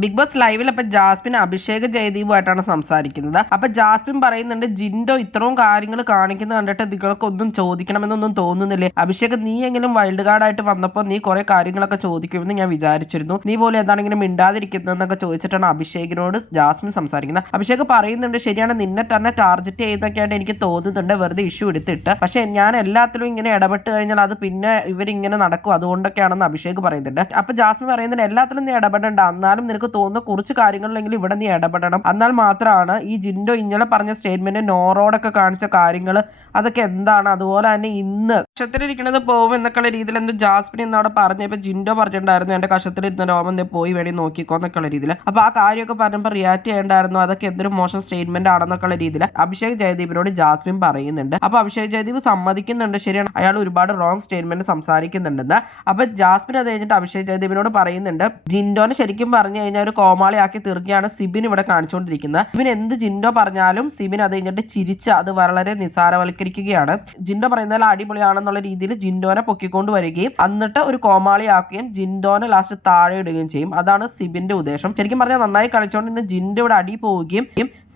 Big boss ലൈവിൽ അപ്പൊ Jasmine Abhishek ജയദീപുമായിട്ടാണ് സംസാരിക്കുന്നത്. അപ്പൊ ജാസ്മിൻ പറയുന്നുണ്ട്, ജിൻഡോ ഇത്രയും കാര്യങ്ങൾ കാണിക്കുന്നത് കണ്ടിട്ട് നിങ്ങൾക്കൊന്നും ചോദിക്കണമെന്നൊന്നും തോന്നുന്നില്ലേ? അഭിഷേക്, നീ എങ്കിലും വൈൽഡ് കാർഡായിട്ട് വന്നപ്പോൾ നീ കുറെ കാര്യങ്ങളൊക്കെ ചോദിക്കുമെന്ന് ഞാൻ വിചാരിച്ചിരുന്നു. നീ പോലും എന്താണെങ്കിലും മിണ്ടാതിരിക്കുന്നതെന്നൊക്കെ ചോദിച്ചിട്ടാണ് അഭിഷേകിനോട് ജാസ്മിൻ സംസാരിക്കുന്നത്. അഭിഷേക് പറയുന്നുണ്ട്, ശരിയാണ്, നിന്നെ തന്നെ ടാർഗറ്റ് ചെയ്യുന്നൊക്കെയായിട്ട് എനിക്ക് തോന്നുന്നുണ്ട്, വെറുതെ ഇഷ്യൂ എടുത്തിട്ട്. പക്ഷെ ഞാൻ എല്ലാത്തിലും ഇങ്ങനെ ഇടപെട്ട് കഴിഞ്ഞാൽ അത് പിന്നെ ഇവരിങ്ങനെ നടക്കും, അതുകൊണ്ടൊക്കെയാണെന്ന് അഭിഷേക് പറയുന്നുണ്ട്. അപ്പൊ ജാസ്മിൻ പറയുന്നുണ്ട്, എല്ലാത്തിലും നീ ഇടപെടേണ്ട, എന്നാലും നിനക്ക് തോന്നുന്ന കുറച്ച് കാര്യങ്ങളിലെങ്കിലും ഇവിടെ നീ ഇടപെടണം. എന്നാൽ മാത്രമാണ് ഈ ജിൻഡോ ഇന്നലെ പറഞ്ഞ സ്റ്റേറ്റ്മെന്റ്, നോറോടൊക്കെ കാണിച്ച കാര്യങ്ങൾ അതൊക്കെ എന്താണ്, അതുപോലെ തന്നെ ഇന്ന് കഷത്തിലിരിക്കുന്നത് പോകും എന്നൊക്കെയുള്ള രീതിയിൽ എന്ത് ജാസ്മിൻ എന്നവിടെ പറഞ്ഞപ്പോൾ ജിൻഡോ പറഞ്ഞിട്ടുണ്ടായിരുന്നു, എന്റെ കഷത്തിലിരുന്ന രോമം പോയി വേണ്ടി നോക്കിക്കോ എന്നൊക്കെയുള്ള രീതിയിൽ. അപ്പൊ ആ കാര്യമൊക്കെ പറഞ്ഞപ്പോൾ റിയാക്ട് ചെയ്യേണ്ടായിരുന്നു, അതൊക്കെ എന്തൊരു മോശം സ്റ്റേറ്റ്മെന്റ് ആണെന്നൊക്കെയുള്ള രീതിയിൽ അഭിഷേക് ജയദീപിനോട് ജാസ്മിൻ പറയുന്നുണ്ട്. അപ്പൊ അഭിഷേക് ജയദീപ് സമ്മതിക്കുന്നുണ്ട്, ശരിയാണ്, അയാൾ ഒരുപാട് റോങ് സ്റ്റേറ്റ്മെന്റ് സംസാരിക്കുന്നുണ്ടെന്ന്. അപ്പൊ ജാസ്മിൻ അത് കഴിഞ്ഞിട്ട് അഭിഷേക് ജയദീപിനോട് പറയുന്നുണ്ട്, ജിൻഡോനെ ശരിക്കും പറഞ്ഞു കഴിഞ്ഞാൽ ഒരു കോമാളിയാക്കി തീർക്കുകയാണ് സിബിൻ ഇവിടെ കാണിച്ചുകൊണ്ടിരിക്കുന്നത്. സിബിൻ എന്ത് ജിൻഡോ പറഞ്ഞാലും സിബിൻ അത് കഴിഞ്ഞിട്ട് ചിരിച്ച് അത് വളരെ നിസാരവൽക്കരിക്കുകയാണ്. ജിൻഡോ പറയുന്നതിൽ അടിപൊളിയാണെന്നുള്ള രീതിയിൽ ജിൻഡോനെ പൊക്കിക്കൊണ്ട് വരികയും എന്നിട്ട് ഒരു കോമാളിയാക്കുകയും ജിൻഡോനെ ലാസ്റ്റ് താഴെ ഇടുകയും ചെയ്യും. അതാണ് സിബിന്റെ ഉദ്ദേശം. ശരിക്കും പറഞ്ഞാൽ നന്നായി കളിച്ചുകൊണ്ട് ഇന്ന് ജിൻഡോ ഇവിടെ അടി പോവുകയും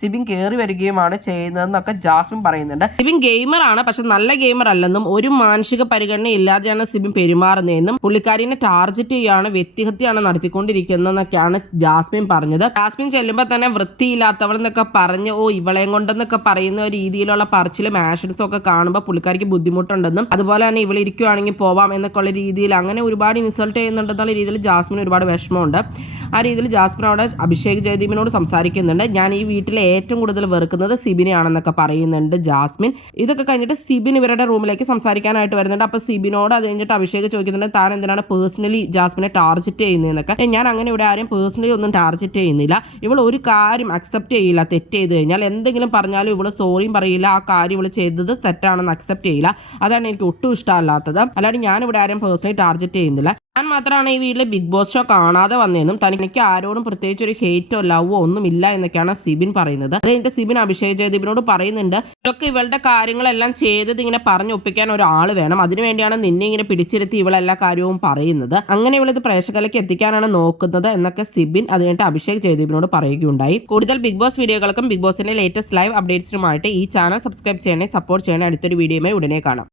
സിബിൻ കയറി വരികയുമാണ് ചെയ്യുന്നതെന്നൊക്കെ ജാസ്മിൻ പറയുന്നുണ്ട്. സിബിൻ ഗെയിമർ ആണ്, പക്ഷെ നല്ല ഗെയിമർ അല്ലെന്നും ഒരു മാനസിക പരിഗണന ഇല്ലാതെയാണ് സിബിൻ പെരുമാറുന്നതെന്നും പുള്ളിക്കാരിനെ ടാർഗറ്റ് ചെയ്യുകയാണ്, വ്യക്തിഹത്യയാണ് നടത്തിക്കൊണ്ടിരിക്കുന്നതെന്നൊക്കെയാണ് ജാസ്മിൻ പറഞ്ഞത്. ജാസ്മിൻ ചെല്ലുമ്പോൾ തന്നെ വൃത്തിയില്ലാത്തവൾ എന്നൊക്കെ പറഞ്ഞ് ഇവളെയും കൊണ്ടെന്നൊക്കെ പറയുന്ന രീതിയിലുള്ള പറച്ചിലും ആഷൻസും ഒക്കെ കാണുമ്പോൾ പുള്ളിക്കാരിക്ക് ബുദ്ധിമുട്ടുണ്ടെന്നും അതുപോലെ തന്നെ ഇവൾ ഇരിക്കുവാണെങ്കിൽ പോവാം എന്നൊക്കെ ഉള്ള രീതിയിൽ അങ്ങനെ ഒരുപാട് ഇൻസൾട്ട് ചെയ്യുന്നുണ്ടെന്നുള്ള രീതിയിൽ ജാസ്മിൻ ഒരുപാട് വിഷമമുണ്ട്. ആ രീതിയിൽ ജാസ്മിൻ അവിടെ അഭിഷേക് ജയദീപിനോട് സംസാരിക്കുന്നുണ്ട്. ഞാൻ ഈ വീട്ടിലെ ഏറ്റവും കൂടുതൽ വെറുക്കുന്നത് സിബിനെയാണെന്നൊക്കെ പറയുന്നുണ്ട് ജാസ്മിൻ. ഇതൊക്കെ കഴിഞ്ഞിട്ട് സിബിൻ ഇവരുടെ റൂമിലേക്ക് സംസാരിക്കാനായിട്ട് വരുന്നുണ്ട്. അപ്പോൾ സിബിനോട് അത് കഴിഞ്ഞിട്ട് അഭിഷേക് ചോദിക്കുന്നുണ്ട്, താൻ എന്തിനാണ് പേഴ്സണലി ജാസ്മിനെ ടാർഗറ്റ് ചെയ്യുന്നതെന്നൊക്കെ. ഞാൻ അങ്ങനെ ഇവിടെ ആരും പേഴ്സണലി ഒന്നും ടാർഗറ്റ് ചെയ്യുന്നില്ല. ഇവൾ ഒരു കാര്യം അക്സെപ്റ്റ് ചെയ്യില്ല, തെറ്റ് ചെയ്ത് കഴിഞ്ഞാൽ എന്തെങ്കിലും പറഞ്ഞാലും ഇവൾ സോറിയും പറയില്ല, ആ കാര്യം ഇവൾ ചെയ്തത് തെറ്റാണെന്ന് അക്സെപ്റ്റ് ചെയ്യില്ല. അതാണ് എനിക്ക് ഒട്ടും ഇഷ്ടമല്ലാത്തത്. അല്ലാണ്ട് ഞാൻ ഇവിടെ ആരും പേഴ്സണലി ടാർഗറ്റ് ചെയ്യുന്നില്ല. ഞാൻ മാത്രമാണ് ഈ വീട്ടിലെ ബിഗ് ബോസ് ഷോ കാണാതെ വന്നതെന്നും തനിക്ക് ആരോടും പ്രത്യേകിച്ച് ഒരു ഹെയ്റ്റോ ലവോ ഒന്നും ഇല്ല എന്നൊക്കെയാണ് സിബിൻ പറയുന്നത്. അത് കഴിഞ്ഞിട്ട് സിബിൻ അഭിഷേക് ജയദീപിനോട് പറയുന്നുണ്ട്, ഇവൾക്ക് ഇവളുടെ കാര്യങ്ങളെല്ലാം ചെയ്തത് ഇങ്ങനെ പറഞ്ഞൊപ്പിക്കാൻ ഒരാൾ വേണം, അതിനുവേണ്ടിയാണ് നിന്നെ ഇങ്ങനെ പിടിച്ചിരുത്തി ഇവളെല്ലാ കാര്യവും പറയുന്നത്, അങ്ങനെ ഇവളിത് പ്രേക്ഷകരിലേക്ക് എത്തിക്കാനാണ് നോക്കുന്നത് എന്നൊക്കെ സിബിൻ അത് കഴിഞ്ഞിട്ട് അഭിഷേക് ജയദീപിനോട് പറയുകയുണ്ടായി. കൂടുതൽ ബിഗ് ബോസ് വീഡിയോകൾക്കും ബിഗ് ബോസിന്റെ ലേറ്റസ്റ്റ് ലൈവ് അപ്ഡേറ്റ്സിനുമായിട്ട് ഈ ചാനൽ സബ്സ്ക്രൈബ് ചെയ്യണേ, സപ്പോർട്ട് ചെയ്യണേ. അടുത്തൊരു വീഡിയോയുമായി ഉടനെ കാണാം.